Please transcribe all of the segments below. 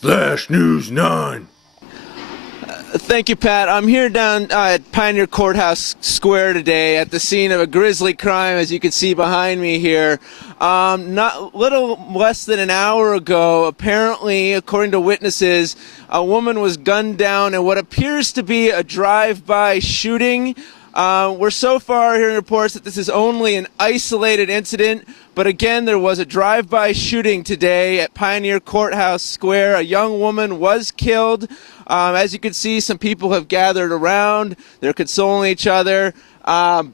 Flash News 9. Thank you, Pat. I'm here down at Pioneer Courthouse Square today at the scene of a grisly crime, as you can see behind me here. Not little less than an hour ago, apparently, according to witnesses, a woman was gunned down in what appears to be a drive-by shooting. We're so far hearing reports that this is only an isolated incident, but again, there was a drive-by shooting today at Pioneer Courthouse Square. A young woman was killed. As you can see, some people have gathered around. They're consoling each other. I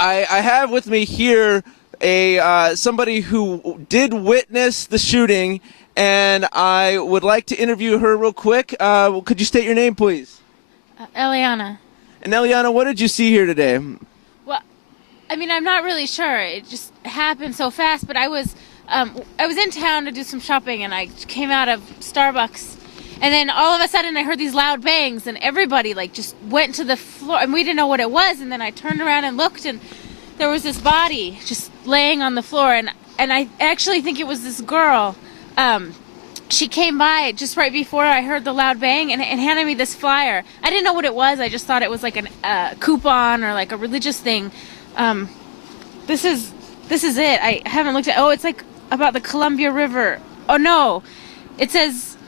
have with me here somebody who did witness the shooting, and I would like to interview her real quick. Could you state your name, please? Eliana. And Eliana, what did you see here today? Well, I mean, I'm not really sure. It just happened so fast, but I was in town to do some shopping, and I came out of Starbucks, and then all of a sudden I heard these loud bangs, and everybody just went to the floor, and we didn't know what it was, and then I turned around and looked, and there was this body just laying on the floor, and I actually think it was this girl. She came by just right before I heard the loud bang and handed me this flyer. I didn't know what it was. I just thought it was like a coupon or like a religious thing. This is it. I haven't looked at. Oh, it's like about the Columbia River. Oh no, it says,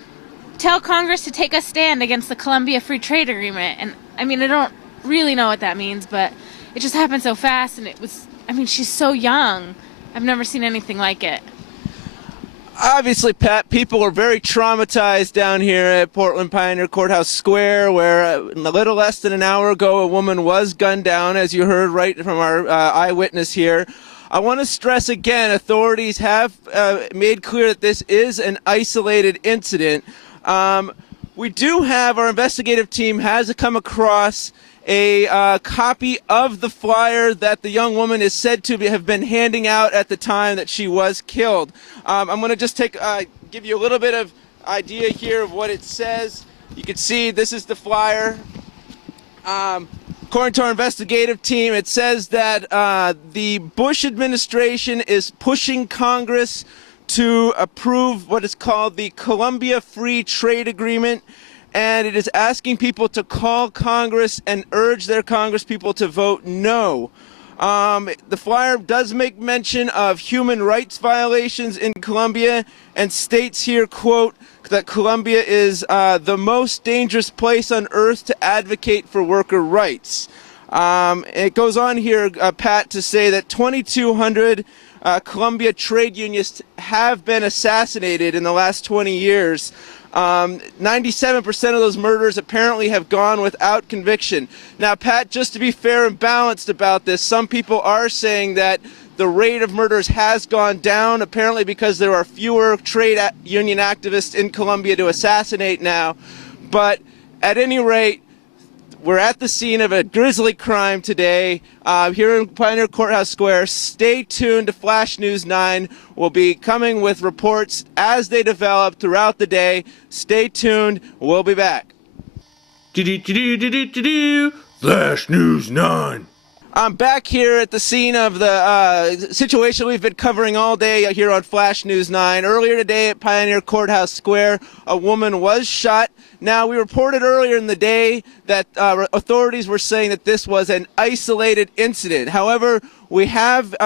"Tell Congress to take a stand against the Colombia Free Trade Agreement." And I mean, I don't really know what that means, but it just happened so fast, and it was. I mean, she's so young. I've never seen anything like it. Obviously, Pat, people are very traumatized down here at Portland Pioneer Courthouse Square, where a little less than an hour ago a woman was gunned down, as you heard right from our eyewitness here. I want to stress again, authorities have made clear that this is an isolated incident. We do have, our investigative team has come across a copy of the flyer that the young woman is said to have been handing out at the time that she was killed. I'm going to just give you a little bit of idea here of what it says. You can see this is the flyer. According to our investigative team, it says that the Bush administration is pushing Congress to approve what is called the Colombia Free Trade Agreement, and it is asking people to call Congress and urge their Congresspeople to vote no. The flyer does make mention of human rights violations in Colombia and states here, quote, that Colombia is the most dangerous place on earth to advocate for worker rights. It goes on here, Pat, to say that 2,200 Colombia trade unionists have been assassinated in the last 20 years. 97% of those murders apparently have gone without conviction. Now, Pat, just to be fair and balanced about this, some people are saying that the rate of murders has gone down, apparently because there are fewer trade union activists in Colombia to assassinate now. But at any rate, we're at the scene of a grisly crime today here in Pioneer Courthouse Square. Stay tuned to Flash News 9. We'll be coming with reports as they develop throughout the day. Stay tuned. We'll be back. Flash News 9. I'm back here at the scene of the situation we've been covering all day here on Flash News 9. Earlier today at Pioneer Courthouse Square, a woman was shot. Now, we reported earlier in the day that authorities were saying that this was an isolated incident. However, we have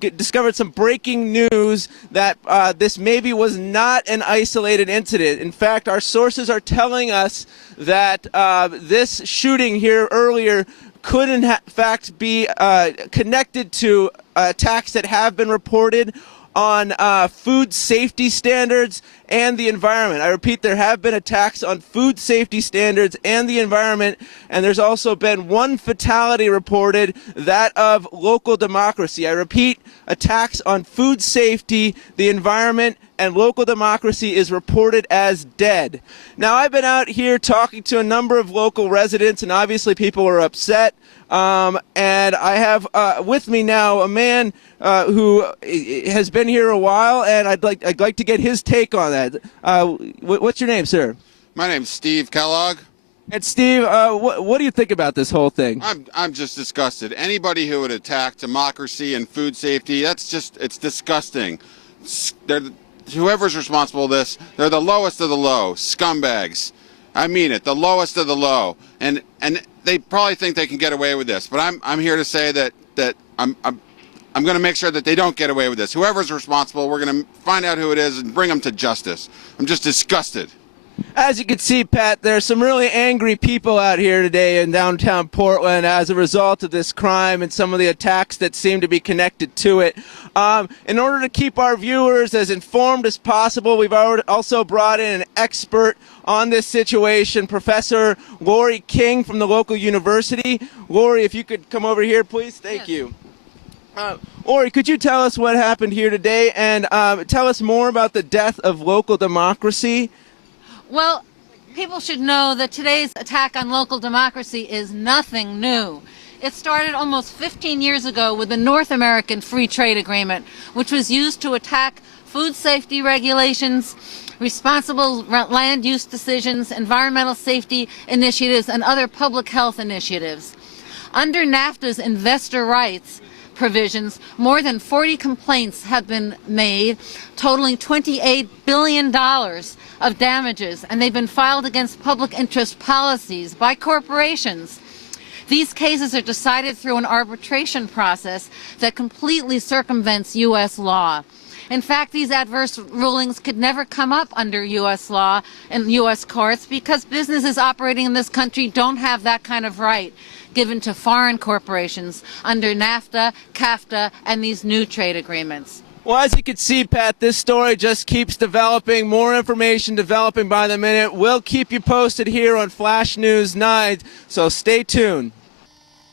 discovered some breaking news that this maybe was not an isolated incident. In fact, our sources are telling us that this shooting here earlier could in fact be connected to attacks that have been reported on food safety standards and the environment. I repeat, there have been attacks on food safety standards and the environment, and there's also been one fatality reported, that of local democracy. I repeat, attacks on food safety, the environment, and local democracy is reported as dead. Now, I've been out here talking to a number of local residents, and obviously people are upset. And I have with me now a man who has been here a while, and I'd like to get his take on that. What's your name, sir? My name's Steve Kellogg. And Steve, what do you think about this whole thing? I'm just disgusted. Anybody who would attack democracy and food safety, it's disgusting. whoever's responsible for this, they're the lowest of the low, scumbags. I mean it, the lowest of the low, and they probably think they can get away with this. But I'm here to say that I'm going to make sure that they don't get away with this. Whoever's responsible, we're going to find out who it is and bring them to justice. I'm just disgusted. As you can see, Pat, there's some really angry people out here today in downtown Portland as a result of this crime and some of the attacks that seem to be connected to it. In order to keep our viewers as informed as possible, we've also brought in an expert on this situation, Professor Lori King from the local university. Lori, if you could come over here, please. Thank you. Lori, could you tell us what happened here today and tell us more about the death of local democracy? Well, people should know that today's attack on local democracy is nothing new. It started almost 15 years ago with the North American Free Trade Agreement, which was used to attack food safety regulations, responsible land use decisions, environmental safety initiatives, and other public health initiatives. Under NAFTA's investor rights provisions, more than 40 complaints have been made, totaling $28 billion of damages, and they've been filed against public interest policies by corporations. These cases are decided through an arbitration process that completely circumvents U.S. law. In fact, these adverse rulings could never come up under U.S. law in U.S. courts because businesses operating in this country don't have that kind of right given to foreign corporations under NAFTA, CAFTA, and these new trade agreements. Well, as you can see, Pat, this story just keeps developing, more information developing by the minute. We'll keep you posted here on Flash News 9, so stay tuned.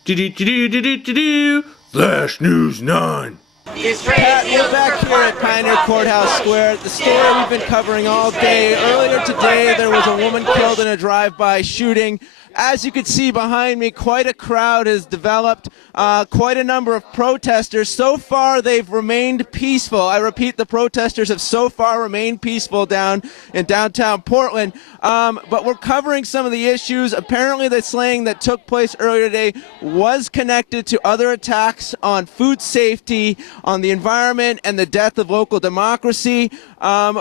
Flash News 9. Pat, we're back here at Pioneer Courthouse Square. The story we've been covering all day. Earlier today, there was a woman killed in a drive-by shooting. As you can see behind me, quite a crowd has developed, quite a number of protesters. So far, they've remained peaceful. I repeat, the protesters have so far remained peaceful down in downtown Portland. But we're covering some of the issues. Apparently, the slaying that took place earlier today was connected to other attacks on food safety, on the environment, and the death of local democracy.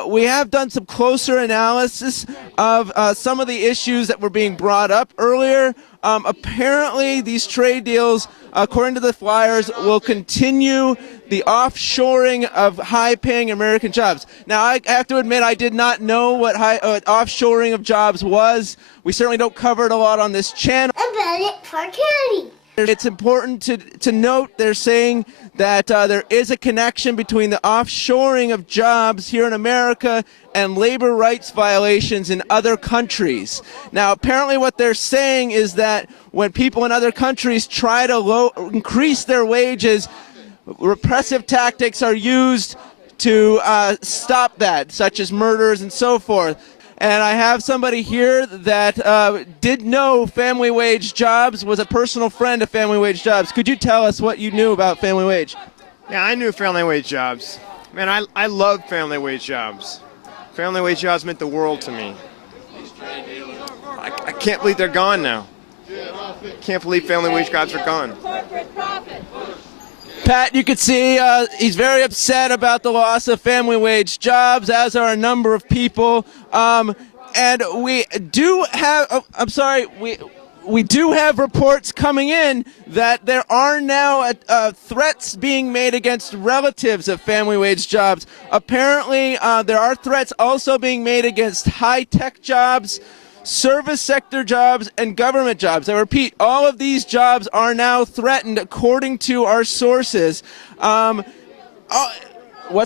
We have done some closer analysis of some of the issues that were being brought up earlier. Apparently, these trade deals, according to the flyers, will continue the offshoring of high-paying American jobs. Now, I have to admit, I did not know what offshoring of jobs was. We certainly don't cover it a lot on this channel. It's important to note they're saying that there is a connection between the offshoring of jobs here in America and labor rights violations in other countries. Now, apparently what they're saying is that when people in other countries try to increase their wages, repressive tactics are used to stop that, such as murders and so forth. And I have somebody here that did know Family Wage Jobs, was a personal friend of Family Wage Jobs. Could you tell us what you knew about Family Wage? Yeah, I knew Family Wage Jobs. Man, I love Family Wage Jobs. Family Wage Jobs meant the world to me. I can't believe they're gone now. Can't believe Family Wage Jobs are gone. Pat, you can see he's very upset about the loss of Family Wage Jobs, as are a number of people. And we do have, we do have reports coming in that there are now threats being made against relatives of Family Wage Jobs. Apparently, there are threats also being made against high-tech jobs, service sector jobs, and government jobs. I repeat, all of these jobs are now threatened according to our sources. What's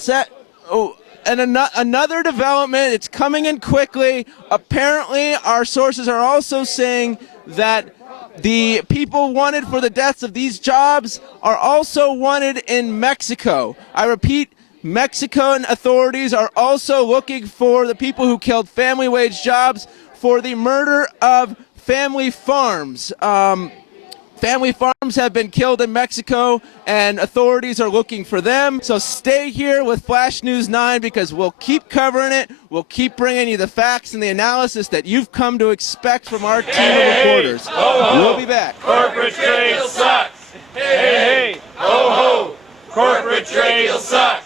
that? Oh, and another development, it's coming in quickly. Apparently, our sources are also saying that the people wanted for the deaths of these jobs are also wanted in Mexico. I repeat, Mexican authorities are also looking for the people who killed Family Wage Jobs for the murder of family farms. Family farms have been killed in Mexico, and authorities are looking for them. So stay here with Flash News 9 because we'll keep covering it. We'll keep bringing you the facts and the analysis that you've come to expect from our team of reporters. We'll be back. Corporate trade sucks. Hey, hey, ho, ho. Corporate trade sucks.